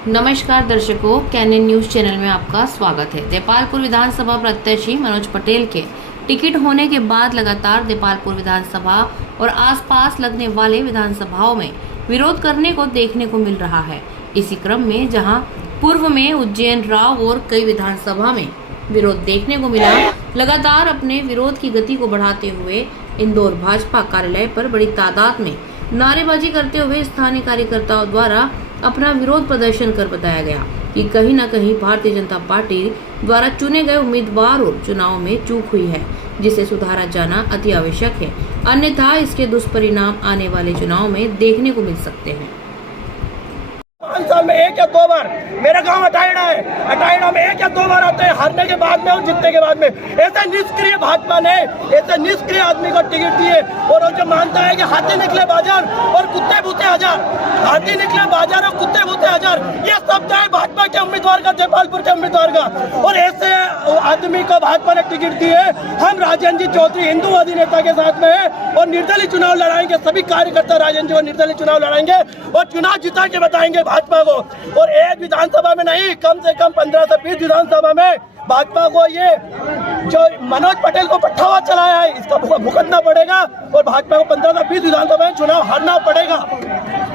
नमस्कार दर्शकों, canyon news channel में आपका स्वागत है। देपालपुर विधानसभा प्रत्याशी मनोज पटेल के टिकट होने के बाद लगातार देपालपुर विधानसभा और आसपास लगने वाले विधानसभाओं में विरोध करने को देखने को मिल रहा है। इसी क्रम में जहां पूर्व में उज्जैन राव और कई विधानसभा में विरोध देखने को मिला, लगातार अपने विरोध की गति को बढ़ाते हुए इंदौर भाजपा कार्यालय पर बड़ी तादाद में नारेबाजी करते हुए स्थानीय कार्यकर्ताओं द्वारा अपना विरोध प्रदर्शन कर बताया गया कि कहीं न कहीं भारतीय जनता पार्टी द्वारा चुने गए उम्मीदवार और चुनाव में चूक हुई है, जिसे सुधारा जाना अति आवश्यक है, अन्यथा इसके दुष्परिणाम आने वाले चुनाव में देखने को मिल सकते हैं। 5 साल में 1 या 2 बार मेरा गांव अटायड़ा है, अटायड़ा में 1 या 2 बार आते हैं, हारने के बाद में और जीतने के बाद में। ऐसे निष्क्रिय भाजपा ने ऐसे निष्क्रिय आदमी को टिकट दिए और वो जो मानता है कि हाथी निकले बाजार और कुत्ते भूते हजार, हाथी निकले बाजार और कुत्ते भूते हजार, ये शब्द है भाजपा के उम्मीदवार का, देपालपुर के उम्मीदवार का। और ऐसे आदमी को भाजपा ने टिकट दिए। हम राजेंद्र जी चौधरी हिंदूवादी नेता के साथ में है और निर्दलीय चुनाव लड़ाएंगे। सभी कार्यकर्ता राजेंद्र जी और निर्दलीय चुनाव लड़ाएंगे और चुनाव जिता के बताएंगे भाजपा को। और एक विधानसभा में नहीं, कम से कम 15 से 20 विधानसभा में भाजपा को ये जो मनोज पटेल को पट्टा हुआ चलाया है, इसका भुगतना पड़ेगा और भाजपा को 15 से 20 विधानसभा में चुनाव हारना पड़ेगा।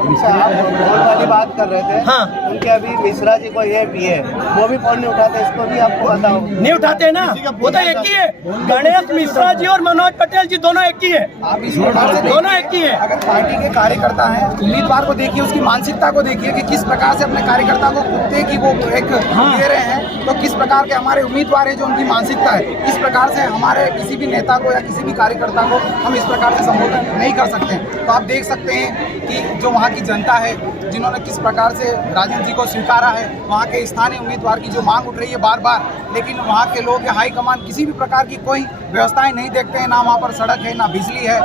वाली बात कर रहे थे। हाँ, उनके अभी मिश्रा जी को ये भी है, वो भी फोन नहीं उठाते, इसको भी आपको बताओ। नहीं उठाते ना, वो तो एक ही है। गणेश मिश्रा जी और मनोज पटेल जी दोनों एक ही है, आप इस प्रकार से दोनों एक ही है। अगर पार्टी के कार्यकर्ता हैं, उम्मीदवार को देखिए, उसकी मानसिकता को देखिए कि किस प्रकार से अपने कार्यकर्ता को कुत्ते की वो एक दे रहे हैं, तो किस प्रकार के हमारे उम्मीदवार है जो उनकी मानसिकता है, इस प्रकार से हमारे किसी भी नेता को या किसी भी कार्यकर्ता को हम इस प्रकार से संबोधन नहीं कर सकते। तो आप देख सकते हैं कि जो वहाँ की जनता है, जिन्होंने किस प्रकार से राजेंद्र जी को स्वीकारा है, वहाँ के स्थानीय उम्मीदवार की जो मांग उठ रही है बार बार, लेकिन वहाँ के लोग या हाईकमान किसी भी प्रकार की कोई व्यवस्थाएं नहीं देखते हैं। ना वहाँ पर सड़क है, ना बिजली है,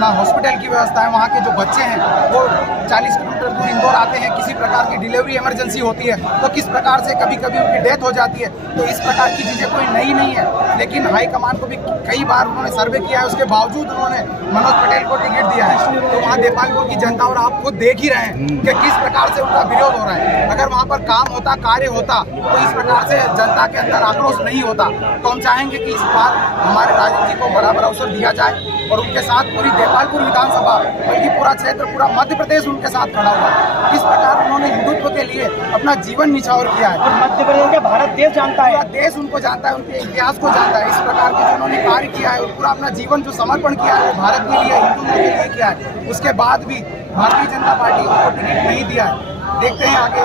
ना हॉस्पिटल की व्यवस्था है। वहाँ के जो बच्चे हैं वो 40 किलोमीटर दूर इंदौर आते हैं, किसी प्रकार की डिलीवरी इमरजेंसी होती है तो किस प्रकार से कभी कभी उनकी डेथ हो जाती है। तो इस प्रकार की चीज़ें कोई नई नहीं है, लेकिन हाईकमान को भी कई बार उन्होंने सर्वे किया है, उसके बावजूद उन्होंने मनोज पटेल को टिकट दिया है। तो वहाँ देपालपुर की जनता और आप खुद देख ही रहे हैं कि किस प्रकार से उनका विरोध हो रहा है। अगर वहाँ पर काम होता, कार्य होता, तो इस प्रकार से जनता के अंदर आक्रोश नहीं होता। तो हम चाहेंगे कि इस बार हमारे राजेंद्र जी को बराबर अवसर दिया जाए और उनके साथ पूरी देपालपुर विधानसभा, बल्कि पूरा क्षेत्र, पूरा मध्य प्रदेश उनके साथ खड़ा हुआ है। किस प्रकार उन्होंने हिंदुत्व के लिए अपना जीवन निछावर किया है और मध्य प्रदेश का भारत देश जानता है, देश उनको जानता है, उनके इतिहास को जानता है। इस प्रकार के जो उन्होंने कार्य किया है और पूरा अपना जीवन जो समर्पण किया है वो भारत के लिए, हिंदुत्व के लिए किया है, उसके बाद भी भारतीय जनता पार्टी उनको टिकट नहीं दिया है। देखते हैं आगे।